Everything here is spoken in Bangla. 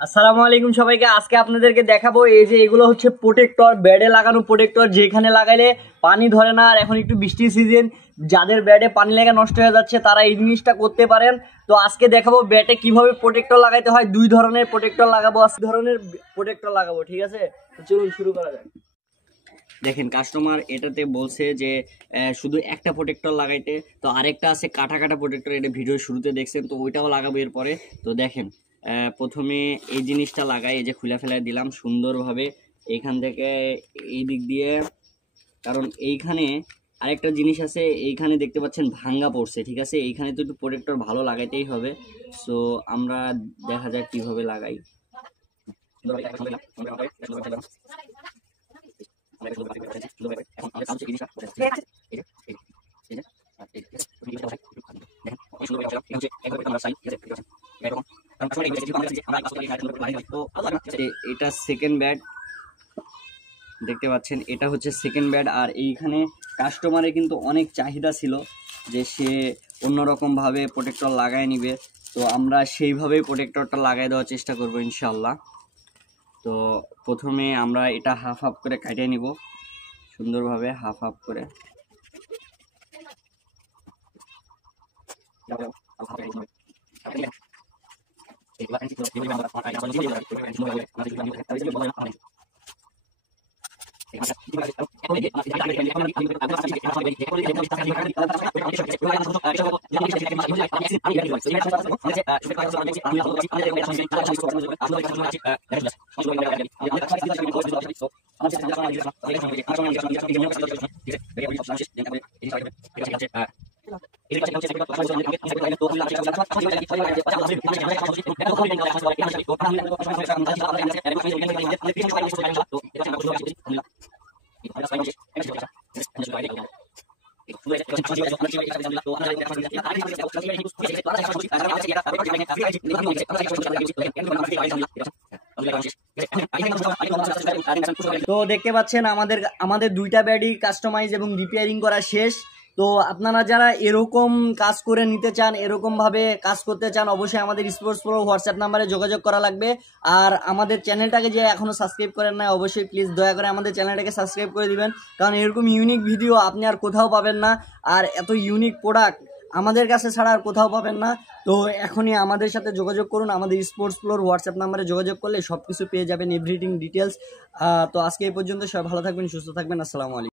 আসসালামু আলাইকুম সবাইকে। আজকে আপনাদেরকে দেখাবো এই যে এগুলো হচ্ছে প্রোটেক্টর, ব্যাডে লাগানো প্রোটেক্টর, যেখানে লাগাইলে পানি ধরে না। আর এখন একটু বৃষ্টির সিজন, যাদের ব্যাডে পানি লেগে নষ্ট হয়ে যাচ্ছে তারা এই জিনিসটা করতে পারেন। তো আজকে দেখাবো ব্যাটে কিভাবে প্রোটেক্টর লাগাইতে হয়। দুই ধরনের প্রোটেক্টর লাগাবো, ঠিক আছে? তো চলুন শুরু করা যাক। দেখেন, কাস্টমার এটাতে বলছে যে শুধু একটা প্রোটেক্টর লাগাইতে, তো আরেকটা আছে কাটা কাটা প্রোটেক্টর, এটা ভিডিওর শুরুতে দেখছেন, তো ওইটাও লাগাবো এরপরে। তো দেখেন, প্রথমে এই জিনিসটা লাগাই, এই যে খুলে ফেলে দিলাম সুন্দরভাবে এইখান থেকে এই দিক দিয়ে, কারণ এইখানে আরেকটা জিনিস আছে, এইখানে দেখতে পাচ্ছেন ভাঙ্গা পড়ছে, ঠিক আছে? এইখানে তো একটু প্রোটেক্টর ভালো লাগাইতেই হবে। সো আমরা দেখা যাক কিভাবে লাগাই। এটা সেকেন্ড ব্যাড, দেখতে পাচ্ছেন, এটা হচ্ছে সেকেন্ড ব্যাড। আর এইখানে কাস্টমারের কিন্তু অনেক চাহিদা ছিল যে সে অন্যরকম ভাবে প্রোটেক্টর লাগায় নিবে, তো আমরা সেইভাবেই প্রোটেক্টরটা লাগাই দেওয়ার চেষ্টা করব ইনশাল্লাহ। তো প্রথমে আমরা এটা হাফ হাফ করে কাটিয়ে নিব সুন্দরভাবে, হাফ হাফ করে। তো দেখতে পাচ্ছেন আমাদের দুইটা ব্যাডই কাস্টমাইজ এবং রিপেয়ারিং করা শেষ। তো আপনারা যারা এরকম কাজ করে নিতে চান, এরকম ভাবে কাজ করতে চান, অবশ্যই আমাদের স্পোর্টস প্রো হোয়াটসঅ্যাপ নাম্বারে যোগাযোগ করা লাগবে। আর আমাদের চ্যানেলটাকে যে এখনো সাবস্ক্রাইব করেন না, অবশ্যই প্লিজ দয়া করে আমাদের চ্যানেলটাকে সাবস্ক্রাইব করে দিবেন, কারণ এরকম ইউনিক ভিডিও আপনি আর কোথাও পাবেন না। আর এত ইউনিক প্রোডাক্ট আমাদের কাছে ছাড়া আর কোথাও পাবেন না। তো এখনই আমাদের সাথে যোগাযোগ করুন, আমাদের স্পোর্টস ফ্লোর হোয়াটসঅ্যাপ নাম্বারে যোগাযোগ করলে সব কিছু পেয়ে যাবেন, এভরিথিং ডিটেলস। তো আজকে এই পর্যন্ত, সবাই ভালো থাকবেন, সুস্থ থাকবেন। আসসালামু আলাইকুম।